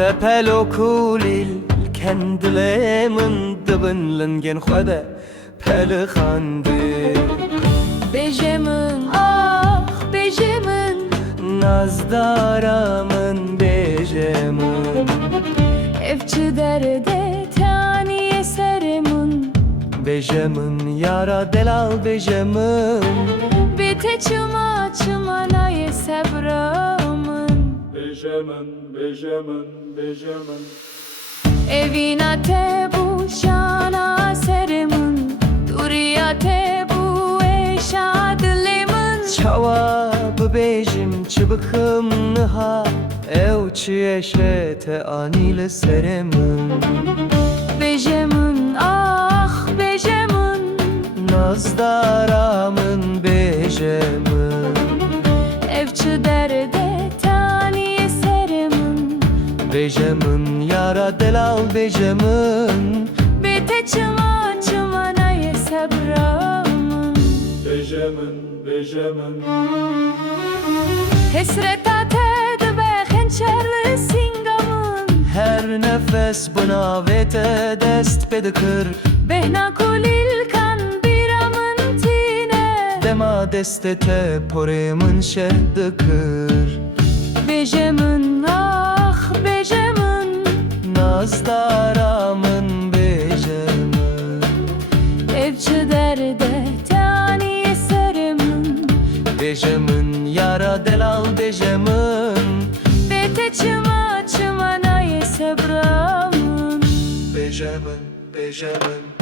Tepelo kulil kendilemin dıbınlingen xwede peli xandı. Bejemin ah bejemin, Nazdaramın bejemin, evçi derde taniye serimin. bejemin yara delal bejemin. Bite çıma çımanayı sebramın. Bejemin, bejemin, bejemin. Evina te bu şana serimin, duriya te bu eşa dilimin. Çava bejim çıbıkım nıha, ev çiyeşete anile seremin. Bejemin ah bejemin, Nazdaramın bejemin, evçi derde taniye serimin. bejemin yara delal bejemin. Bite çıma çımanayı sebramın. Bejemin, bejemin. Hesreta te be hançerli singamın. Her nefes buna vete dest bedikir. Behna kulil kan biramın tine. Dema destete poremin şehdikir. Bejemin ah bejemin, Nazdaramın bejemin, evçi derde taniye serimin. bejemin yara delal bejemin. Bite çıma çımanayı sebramın. Bejemin, bejemin.